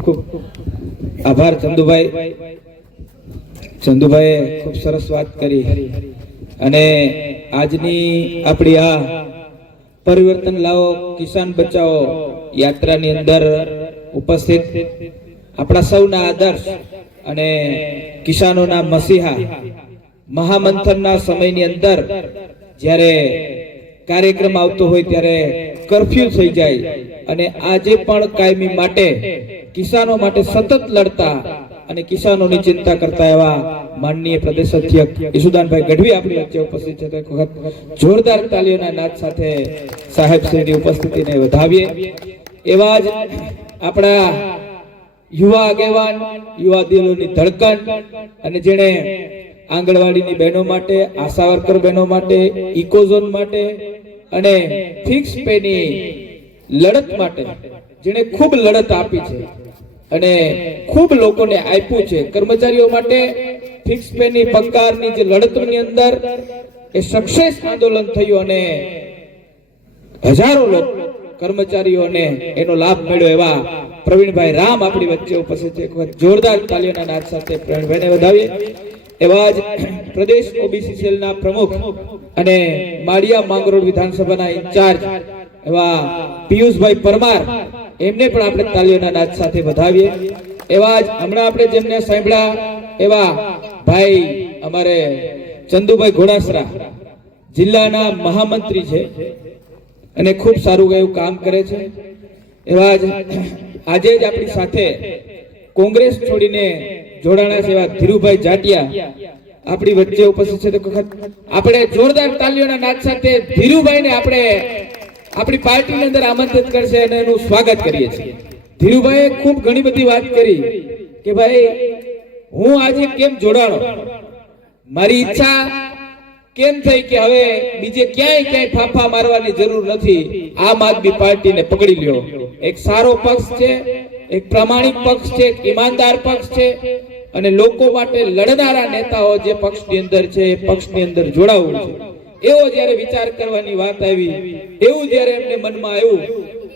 ખૂબ ખૂબ આભાર ચંદુભાઈ. ચંદુભાઈએ ખૂબ સરસ વાત કરી અને આજની આપણી આ પરિવર્તન લાવો કિસાન બચાવો યાત્રાની અંદર ઉપસ્થિત આપણા સૌના આદર્શ અને કિસાનોના મસીહા મહામંથનના સમયની અંદર જ્યારે કાર્યક્રમ આવતો હોય ત્યારે કર્ફ્યુ થઈ જાય અને આજે પણ કાયમી માટે કિસાનો માટે સતત લડતા અને કિસાનોની ચિંતા કરતા એવા માનનીય પ્રદેશ અધ્યક્ષ ઈશુદાનભાઈ ગઢવી આપણી વચ્ચે ઉપસ્થિત છે. તો એક વખત જોરદાર તાલીઓના નાદ સાથે સાહેબશ્રીની ઉપસ્થિતિને વધાવીએ. એવા જ આપણા યુવા આગેવાન, યુવા દિલોની ધડકન અને જેણે આંગણવાડીની બહેનો માટે, આશા વર્કર બહેનો માટે, ઇકોઝોન માટે અને ફિક્સ પેની લડત માટે જેણે ખૂબ લડત આપી છે અને ખૂબ લોકોને આપ્યું છે. કર્મચારીઓ માટે ફિક્સ પેની પગારની જે લડતની અંદર એ સક્સેસ આંદોલન થયું અને હજારો લોકો કર્મચારીઓને એનો લાભ મળ્યો. એવા પ્રવીણભાઈ રામ આપણી વચ્ચે ઉપસ્થિત છે. એક વખત જોરદાર તાલીઓના નાદ સાથે પ્રવીણભાઈને વધાવીએ. એવા જ પ્રદેશ ઓબીસી સેલના પ્રમુખ અને માળિયા માંગરોળ વિધાનસભાના ઇન્ચાર્જ એવા પિયુષભાઈ પરમાર, એમને પણ આપણે તાલીઓના નાદ સાથે વધાવીએ. એવા જ હમણાં આપણે જેમને સાંભળ્યા એવા ભાઈ અમારે ચંદુભાઈ ઘોડાસરા જિલ્લાના મહામંત્રી છે અને ખૂબ સારું એવું કામ કરે છે. એવા જ આજે જ આપણી સાથે કોંગ્રેસ છોડીને જોડાણા છે એવા ધીરુભાઈ જાટિયા આપણી વચ્ચે ઉપસ્થિત છે. તો આપણે જોરદાર તાલીઓના નાદ સાથે ધીરુભાઈને આપણે આપણી પાર્ટીની અંદર આમંત્રિત કરશે અને એનું સ્વાગત કરીએ છીએ. ધીરુભાઈએ ખૂબ ઘણી બધી વાત કરી કે ભાઈ હું આજે કેમ જોડાણો, મારી ઈચ્છા કેમ થઈ કે હવે બીજે ક્યાંય ફાફા મારવાની જરૂર નથી, આમ આદમી પાર્ટીને પકડી લ્યો. એક સારો પક્ષ છે, એક પ્રામાણિક પક્ષ છે, એક ઈમાનદાર પક્ષ છે અને લોકો માટે લડનારા નેતાઓ જે પક્ષની અંદર છે એ પક્ષની અંદર જોડાવું છે. એવો જ્યારે વિચાર કરવાની વાત આવી, એવું જ્યારે એમને મનમાં આવ્યું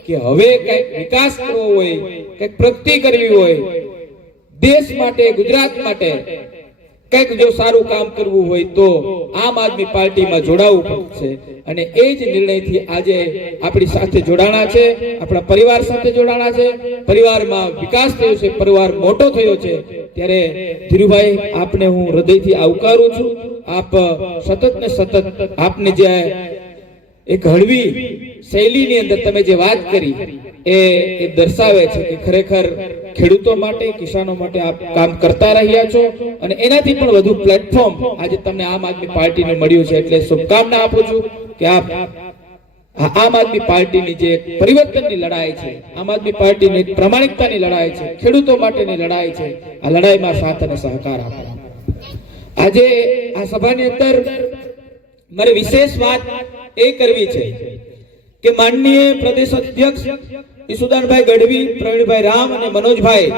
કે હવે કંઈક વિકાસ કરવો હોય, કંઈક પ્રગતિ કરવી હોય, દેશ માટે, ગુજરાત માટે કંઈક જો સારું કામ કરવું હોય તો આમ આદમી પાર્ટીમાં જોડાવવું પડશે. અને એ જ નિર્ણયથી આજે આપણી સાથે જોડાણા છે, આપણા પરિવાર સાથે જોડાણા છે. પરિવારમાં વિકાસ થયો છે, પરિવાર મોટો થયો છે. ત્યારે ધીરુભાઈ આપને હું હૃદયથી આવકારું છું. આપ સતત ને સતત આપને જે એક હળવી શૈલીની અંદર તમે જે વાત કરી એ દર્શાવે છે કે ખરેખર ખેડૂતો માટે, કિસાનો માટે આપ કામ કરતા રહ્યા છો અને એનાથી પણ વધુ પ્લેટફોર્મ આજે તમને આમ આદમી પાર્ટીને મળ્યું છે. એટલે શુભકામના આપું છું કે આપ આમ આદમી પાર્ટીની જે પરિવર્તનની લડાઈ છે, આમ આદમી પાર્ટીની એક પ્રામાણિકતાની લડાઈ છે, ખેડૂતો માટેની લડાઈ છે, આ લડાઈમાં સાથ અને સહકાર આપો. આજે આ સભાની અંદર મારે વિશેષ વાત એ કરવી છે કે માનનીય પ્રદેશ અધ્યક્ષ ઈશુદાનભાઈ ગઢવી, પ્રવીણભાઈ રામ અને મનોજભાઈ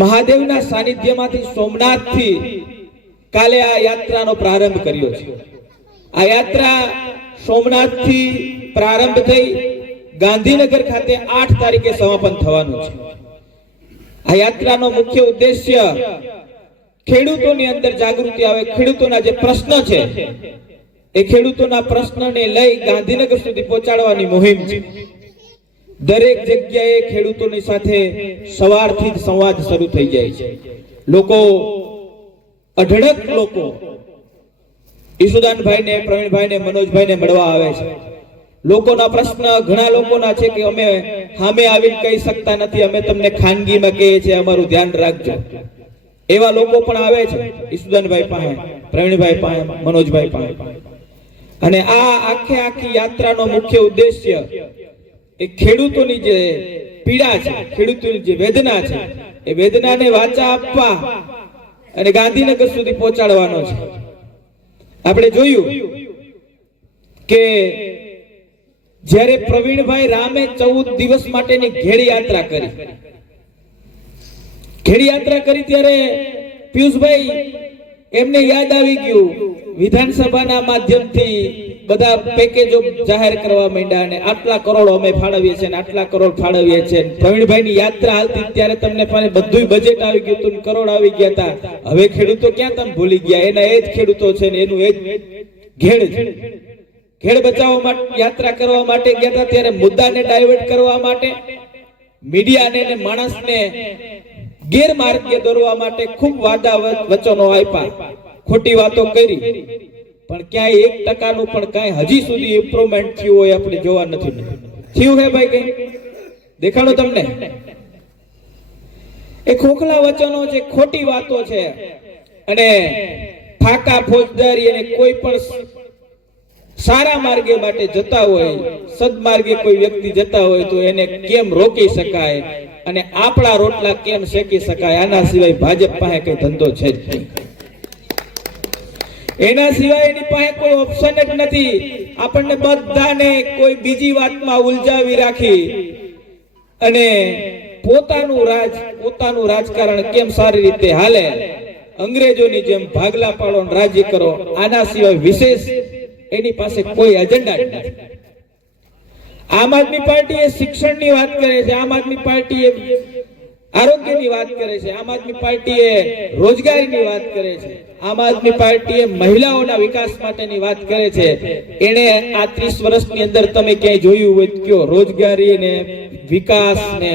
મહાદેવના સાનિધ્યમાંથી સોમનાથથી કાલે આ યાત્રાનો પ્રારંભ કર્યો છે. આ યાત્રા સોમનાથથી પ્રારંભ થઈ ગાંધીનગર ખાતે 8 તારીખે સમાપન થવાનું છે. આ યાત્રાનો મુખ્ય ઉદ્દેશ્ય ખેડૂતોની અંદર જાગૃતિ આવે, ખેડૂતોના જે પ્રશ્નો છે એ ખેડૂતોના પ્રશ્નને લઈ ગાંધીનગર સુધી પહોંચાડવાની મુહિમ છે. દરેક જગ્યાએ ખેડૂતોની સાથે સવારથી જ સંવાદ શરૂ થઈ જાય છે. લોકો અઢળક લોકો ઈશુદાનભાઈને, પ્રવીણભાઈને, મનોજભાઈને મળવા આવે છે. લોકોના પ્રશ્ન ઘણા લોકોના છે કે અમે સામે આવીને કહી શકતા નથી, અમે તમને ખાનગીમાં કહીએ છીએ, અમારું ધ્યાન રાખજો. એવા લોકો પણ આવે છે ઈશુદાનભાઈ પાસે, પ્રવીણભાઈ પાસે, મનોજભાઈ પાસે. અને આ આખી યાત્રાનો મુખ્ય ઉદ્દેશ્ય એ ખેડૂતોની જે પીડા છે, ખેડૂતોની જે વેદના છે એ વેદનાને વાચા આપવા અને ગાંધીનગર સુધી પહોંચાડવાનો છે. આપણે જોયું કે જ્યારે પ્રવીણભાઈ રામે 14 દિવસ માટેની ઘેડ યાત્રા કરી, ત્યારે પિયુષભાઈ એમને યાદ આવી ગયું વિધાનસભાના માધ્યમથી બધા પેકેજો જાહેર કરવા માંડ્યા અને આટલા કરોડ અમે ફાળવીએ છીએ અને આટલા કરોડ ફાળવીએ છીએ. પ્રવીણભાઈની યાત્રા હાલતી ત્યારે તમને પાસે બધું બજેટ આવી ગયું હતું, કરોડ આવી ગયા હતા. હવે ખેડૂતો ક્યાં તમે ભૂલી ગયા? એના એ જ ખેડૂતો છે ને એનું એ જ ઘેડ છે. ખેડ બચાવવા માટે યાત્રા કરવા માટે ગયા હતા ત્યારે મુદ્દાને ડાયવર્ટ કરવા માટે, મીડિયાને અને માણસને ગેરમાર્ગે દોરવા માટે ખૂબ વાદા વચનો આપ્યા, ખોટી વાતો કરી, પણ ક્યાંય 1% પણ કાંઈ હજી સુધી ઇમ્પ્રુવમેન્ટ થયું હોય આપણે જોવા નથી થયું. હે ભાઈ, કઈ દેખાડો તમને? એ ખોખલા વચનો છે, ખોટી વાતો છે. અને ફાકા ફોજદારી અને કોઈ પણ સારા માર્ગે માટે જતા હોય, સદમાર્ગે કોઈ વ્યક્તિ જતા હોય તો એને કેમ રોકી શકાય અને આપણા રોટલા કેમ શેકી શકાય, આના સિવાય ભાજપ પાસે કઈ ધંધો છે જ નહીં. એના સિવાય એની પાસે કોઈ ઓપ્શન જ નથી. આપણને બધાને કોઈ બીજી વાતમાં ઉલઝાવી રાખી અને પોતાનું રાજકારણ કેમ સારી રીતે હાલે, અંગ્રેજોની જેમ ભાગલા પાડો રાજ્ય કરો, આના સિવાય વિશેષ એની પાસે કોઈ એજન્ડા નથી. આમ આદમી પાર્ટી એ શિક્ષણની વાત કરે છે, આમ આદમી પાર્ટી એ આરોગ્યની વાત કરે છે, આમ આદમી પાર્ટી એ રોજગારીની વાત કરે છે, આમ આદમી પાર્ટી એ મહિલાઓના વિકાસ માટેની વાત કરે છે. એને આ 30 વર્ષની અંદર તમે ક્યાંય જોયું હોય કયો રોજગારી ને વિકાસ ને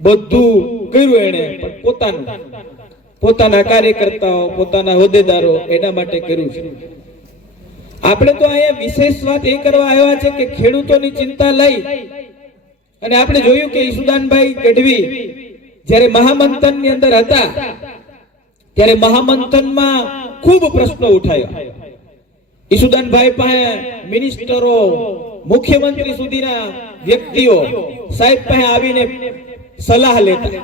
બધું કર્યું એને, પણ પોતાના કાર્યકર્તાઓ, પોતાના હોદ્દેદારો એના માટે કર્યું છે. આપણે તો અહીંયા વિશેષ વાત એ કરવા આવ્યા છે કે ખેડૂતોની ચિંતા લઈ અને આપણે જોયું કે ઈસુદાનભાઈ ગઢવી જ્યારે મહામંથન ની અંદર હતા ત્યારે મહામંથનમાં ખૂબ પ્રશ્નો ઉઠાયા. ઈસુદાનભાઈ પાસે મિનિસ્ટરો, મુખ્યમંત્રી સુધીના વ્યક્તિઓ સાહેબ પાસે આવીને સલાહ લેતા.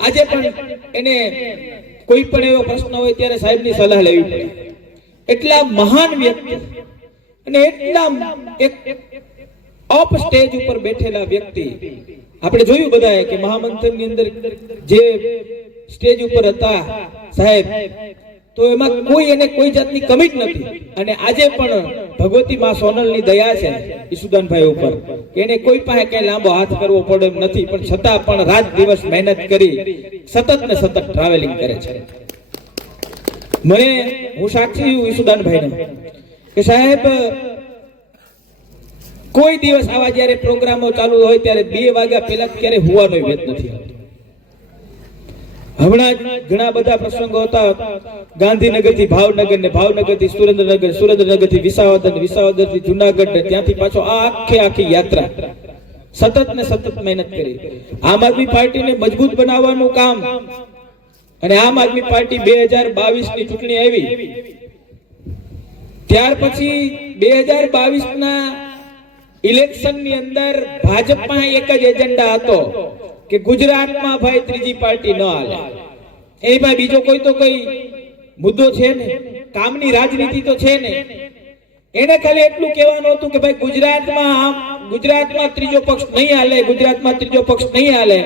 આજે પણ એને કોઈ પણ એવો પ્રશ્ન હોય ત્યારે સાહેબની સલાહ લેવી પડે. એટલા મહાન વ્યક્તિ અને એટલા એક અપ સ્ટેજ ઉપર બેઠેલા વ્યક્તિ આપણે જોયું બધાએ કે મહામંથન ની અંદર જે સ્ટેજ ઉપર હતા સાહેબ, તો એમાં કોઈ જાતની કમી જ નથી. અને આજે પણ ભગવતી માં સોનલની દયા છે ઈસુદાનભાઈ ઉપર કે એને કોઈ પાસે કઈ લાંબો હાથ કરવો પડે એમ નથી, પણ છતાં પણ રાત દિવસ મહેનત કરી સતત ને સતત ટ્રાવેલિંગ કરે છે. હું સાક્ષી છું ઈસુદાનભાઈને કે સાહેબ કોઈ દિવસ આવા જયારે પ્રોગ્રામો ચાલુ હોય ત્યારે 2 વાગ્યા પહેલા ક્યારે હોવાનો વેત નથી આવતો. હમણાં ઘણા બધા પ્રસંગો હતા, ગાંધીનગર થી ભાવનગર ને ભાવનગર થી સુરેન્દ્રનગર, સુરેન્દ્રનગર થી વિસાવદર, વિસાવદર થી જુનાગઢ ને ત્યાંથી પાછો આખી યાત્રા સતત ને સતત મહેનત કરી. આમ આદમી પાર્ટીને મજબૂત બનાવવાનું કામ. અને આમ આદમી પાર્ટી 2022 ની ચૂંટણી આવી ત્યાર પછી 2022 ના ઇલેક્શન ની અંદર ભાજપમાં એક જ એજન્ડા હતો કે ગુજરાતમાં ભાઈ ત્રીજી પાર્ટી ન હાલે. એ ભાઈ બીજો કોઈ મુદ્દો છે ને, કામની રાજનીતિ તો છે ને. એને ખાલી એટલું કહેવાનું હતું કે ભાઈ ગુજરાતમાં ત્રીજો પક્ષ નહીં હાલે, ગુજરાતમાં ત્રીજો પક્ષ નહીં હાલે.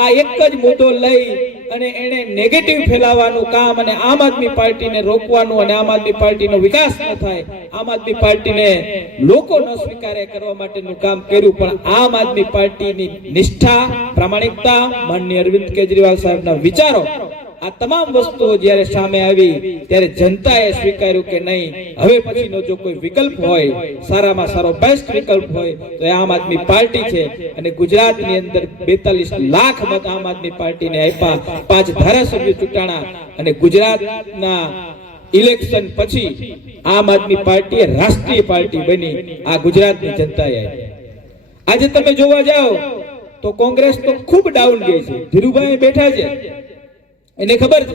આ એક જ મુદ્દો લઈ અને એને નેગેટિવ ફેલાવવાનું કામ અને આમ આદમી પાર્ટીને રોકવાનું અને આમ આદમી પાર્ટીનો વિકાસ ન થાય, આમ આદમી પાર્ટીને લોકો ન સ્વીકારે કરવા માટેનું કામ કર્યું. પણ આમ આદમી પાર્ટીની નિષ્ઠા, પ્રામાણિકતા, માનનીય અરવિંદ કેજરીવાલ સાહેબના વિચારો, આ તમામ વસ્તુઓ જ્યારે સામે આવી ત્યારે જનતાએ સ્વીકાર્યું કે નહીં, હવે પછીનો જો કોઈ વિકલ્પ હોય, સારામાં સારો બેસ્ટ વિકલ્પ હોય તો એ આમ આદમી પાર્ટી છે. અને ગુજરાતની અંદર 42 લાખ મત આમ આદમી પાર્ટીને આપ્યા, 5 ધારાસભ્યો ચૂંટાણા અને ગુજરાતના ઇલેક્શન પછી આમ આદમી પાર્ટી રાષ્ટ્રીય પાર્ટી બની. આ ગુજરાતની જનતાએ આજે તમે જોવા જાઓ તો કોંગ્રેસ તો ખૂબ ડાઉન ગઈ છે. ધીરુભાઈ બેઠા છે, એને ખબર છે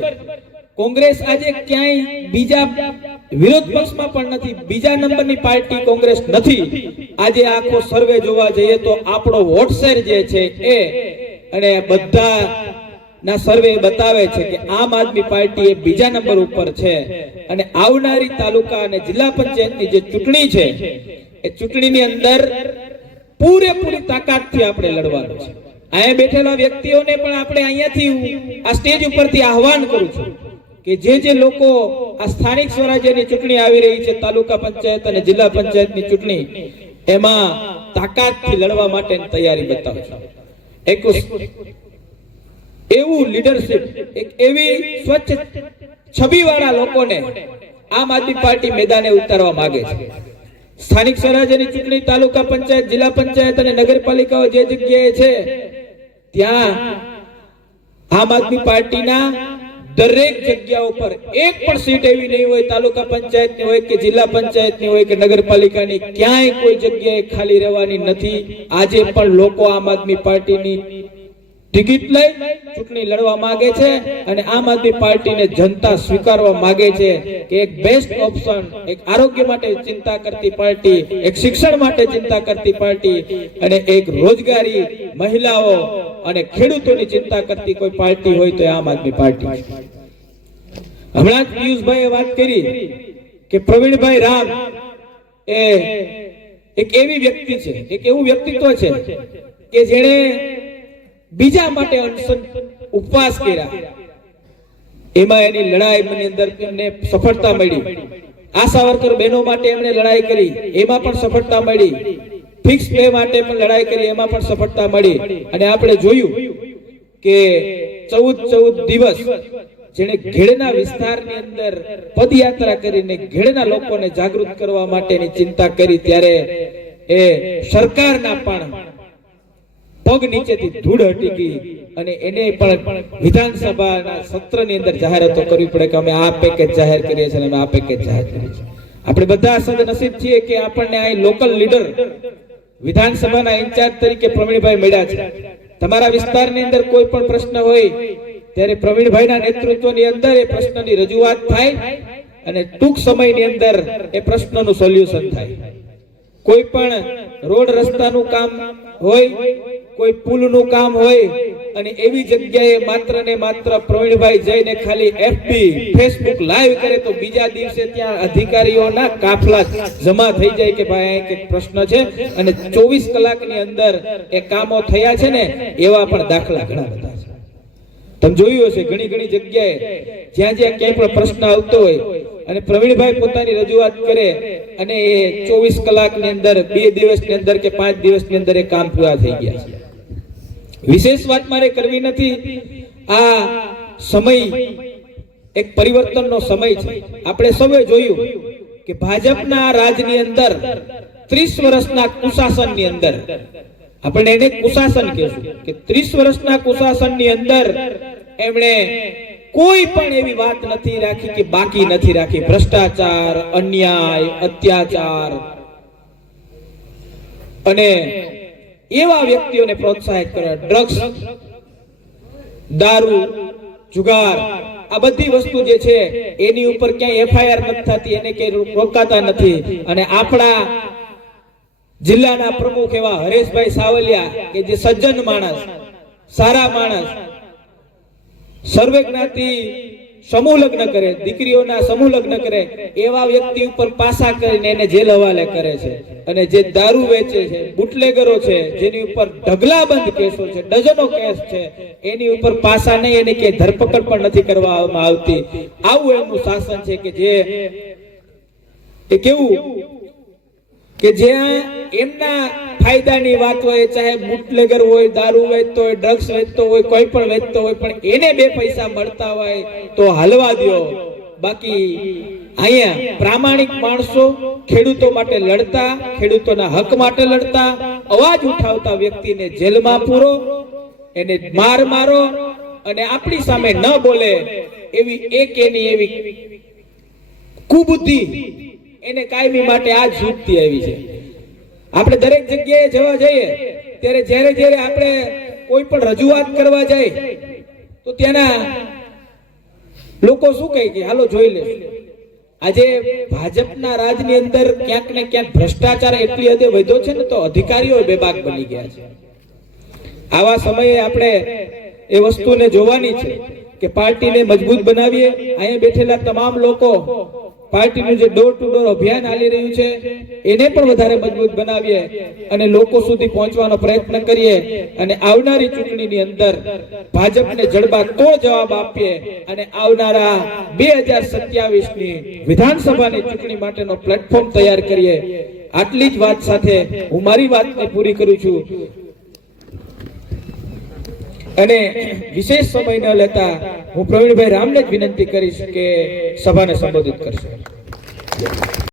કોંગ્રેસ આજે ક્યાંય બીજા વિરોધ પક્ષમાં પણ નથી, બીજા નંબરની પાર્ટી કોંગ્રેસ નથી. આજે આખો સર્વે જોવા જઈએ તો આપણો વોટ શેર જે છે એ અને બધા ના સર્વે બતાવે છે કે આમ આદમી પાર્ટી એ બીજા નંબર ઉપર છે. અને આવનારી તાલુકા અને જિલ્લા પંચાયતની જે ચૂંટણી છે એ ચૂંટણીની અંદર પૂરેપૂરી તાકાતથી આપણે લડવાનું છે. અહીંયા બેઠેલા વ્યક્તિઓને પણ આપણે અહીંયાથી આ સ્ટેજ ઉપરથી આહવાન કરું છું કે જે લોકો આ સ્થાનિક સ્વરાજ્યની ચૂંટણી આવી રહી છે, તાલુકા પંચાયત અને જિલ્લા પંચાયતની ચૂંટણી, એમાં તાકાતથી લડવા માટેની તૈયારી બતાવે છે. એક એવું લીડરશિપ, એક એવી સ્વચ્છ છબીવાળા લોકોને આમ આદમી પાર્ટી મેદાને ઉતારવા માંગે છે. સ્થાનિક સ્વરાજ્યની ચૂંટણી, તાલુકા પંચાયત, જિલ્લા પંચાયત અને નગરપાલિકાઓ જે જગ્યાએ છે ત્યાં આમ આદમી પાર્ટીના દરેક જગ્યાઓ પર એક પણ સીટ એવી નહીં હોય, તાલુકા પંચાયતની હોય કે જિલ્લા પંચાયતની હોય કે નગરપાલિકાની, ક્યાંય કોઈ જગ્યાએ ખાલી રહેવાની નથી. આજે પણ લોકો આમ આદમી પાર્ટીની ટિકિટ લઈ ચૂંટણી લડવા માંગે છે અને આમ આદમી પાર્ટીને જનતા સ્વીકારવા માંગે છે કે એક બેસ્ટ ઓપ્શન, એક આરોગ્ય માટે ચિંતા કરતી પાર્ટી, એક શિક્ષણ માટે ચિંતા કરતી પાર્ટી અને એક રોજગારી, મહિલાઓ અને ખેડૂતોની ચિંતા કરતી કોઈ પાર્ટી હોય તો આમ આદમી પાર્ટી. હમણાં જ પિયુષભાઈએ વાત કરી કે પ્રવીણભાઈ રામ એ એક એવી વ્યક્તિ છે, એક એવું વ્યક્તિત્વ છે કે જેણે બીજા માટે અનશન ઉપવાસ કર્યા, એમાં એની લડાઈની અંદર એમને સફળતા મળી. આશા વર્કર બહેનો માટે એમણે લડાઈ કરી, એમાં પણ સફળતા મળી. ફિક્સ પે માટે પણ લડાઈ કરી, એમાં પણ સફળતા મળી. અને આપણે જોયું કે 14 દિવસ જેણે ઘેડના વિસ્તારની અંદર પદયાત્રા કરીને ઘેડના લોકોને જાગૃત કરવા માટેની ચિંતા કરી, ત્યારે એ સરકારના પણ પગ નીચેથી ધૂળ હટી ગઈ અને એને પણ વિધાનસભાના સત્રની અંદર જાહેરાતો કરવી પડે કે અમે આ પેકેજ જાહેર કરીએ છીએ, અમે આ પેકેજ જાહેર કરીએ છીએ. આપણે બધા સદનસીબ છીએ કે આપણને આ લોકલ લીડર, વિધાનસભાના ઇન્ચાર્જ તરીકે પ્રવીણભાઈ મળ્યા છે. તમારા વિસ્તારની અંદર કોઈ પણ પ્રશ્ન હોય ત્યારે પ્રવીણભાઈના નેતૃત્વની અંદર એ પ્રશ્નની રજૂઆત થાય અને ટૂંક સમયની અંદર એ પ્રશ્નનું સોલ્યુશન થાય. કોઈ પણ રોડ રસ્તાનું કામ હોય, કોઈ પુલનું કામ હોય અને એવી જગ્યાએ માત્ર ને માત્ર પ્રવીણભાઈ જઈને ખાલી એફબી, ફેસબુક લાઈવ કરે તો બીજા દિવસે ત્યાં અધિકારીઓના કાફલા જમા થઈ જાય કે ભાઈ અહીં એક પ્રશ્ન છે અને 24 કલાકની અંદર એ કામો થયા છે ને, એવા પણ દાખલા ઘણા બધા છે. તમે જોયું હશે ઘણી જગ્યાએ જ્યાં ક્યાંય પણ પ્રશ્ન આવતો હોય અને પ્રવીણભાઈ પોતાની રજૂઆત કરે અને એ 24 કલાકની અંદર, 2 દિવસની અંદર કે 5 દિવસની અંદર એ કામ પૂરા થઈ ગયા છે. વિશેષ વાત મારે કરવી નથી. આ સમય એક પરિવર્તનનો સમય છે. આપણે સૌએ જોયું કે ભાજપના રાજની અંદર 30 વર્ષના કુશાસનની અંદર, આપણે એને કુશાસન કહેશું કે 30 વર્ષના કુશાસનની અંદર એમણે કોઈ પણ એવી વાત નથી રાખી કે બાકી નથી રાખી. ભ્રષ્ટાચાર, અન્યાય, અત્યાચાર અને એવા વ્યક્તિઓને પ્રોત્સાહિત કરે, ડ્રગ્સ, દારૂ, જુગાર, આ બધી વસ્તુ જે છે એની ઉપર ક્યાંય એફઆઈઆર નથી થતી, એને ક્યાંય રોકાતા નથી. અને આપણા જિલ્લાના પ્રમુખ એવા હરેશભાઈ સાવલિયા કે જે સજ્જન માણસ, સારા માણસ, સર્વે જ્ઞાતિ સમૂહ લગ્ન કરે, દીકરીઓના સમૂહ લગ્ન કરે, એવા વ્યક્તિ ઉપર પાસા કરીને એને જેલ હવાલે કરે છે. અને જે દારૂ વેચે છે, બુટલેગરો છે, જેની ઉપર ઢગલાબંધ કેસો છે, ડઝનો કેસ છે, એની ઉપર પાસા નહીં, એની કે ધરપકડ પણ નથી કરવામાં આવતી. આવું એમનું શાસન છે કે જે એ કેવું કે જ્યાં એમના ફાયદાની વાત હોય, ચાહે બુટલેગર હોય, દારૂ વેચતો હોય, ડ્રગ્સ વેચતો હોય, કોઈ પણ વેચતો હોય, પણ એને 2 પૈસા મળતા હોય તો હાલવા દો. બાકી અહીંયા પ્રામાણિક માણસો, ખેડૂતો માટે લડતા, ખેડૂતોના હક માટે લડતા, અવાજ ઉઠાવતા વ્યક્તિને જેલમાં પૂરો, એને મારો અને આપણી સામે ન બોલે એવી એની એવી કુબુદ્ધિ એને કાયમી માટે આજ છૂટતી આવી છે. આપણે દરેક જગ્યાએ જવા જઈએ ત્યારે જ્યારે આપણે કોઈ પણ રજૂઆત કરવા જાય તો ત્યાંના લોકો શું કહે કે હાલો જોઈ લે. આજે ભાજપના રાજની અંદર ક્યાંક ને ક્યાંક ભ્રષ્ટાચાર એટલી હદે વધ્યો છે ને તો અધિકારીઓ બેબાક બની ગયા છે. આવા સમયે આપણે એ વસ્તુને જોવાની છે કે પાર્ટીને મજબૂત બનાવીએ. અહીંયા બેઠેલા તમામ લોકો પાર્ટીનું જે ડોર ટુ ડોર અભિયાન ચાલી રહ્યું છે એને પણ વધારે મજબૂત બનાવીએ અને લોકો સુધી પહોંચવાનો પ્રયત્ન કરીએ અને આવનારી ચૂંટણીની અંદર ભાજપને જડબાતોડ જવાબ આપીએ અને આવનારા 2027 ની વિધાનસભાની ચૂંટણી માટેનો પ્લેટફોર્મ તૈયાર કરીએ. આટલી જ વાત સાથે હું મારી વાતને પૂરી કરું છું અને વિશેષ સમય ન લેતા હું પ્રવીણભાઈ રામને જ વિનંતી કરીશ કે સભાને સંબોધિત કરશે.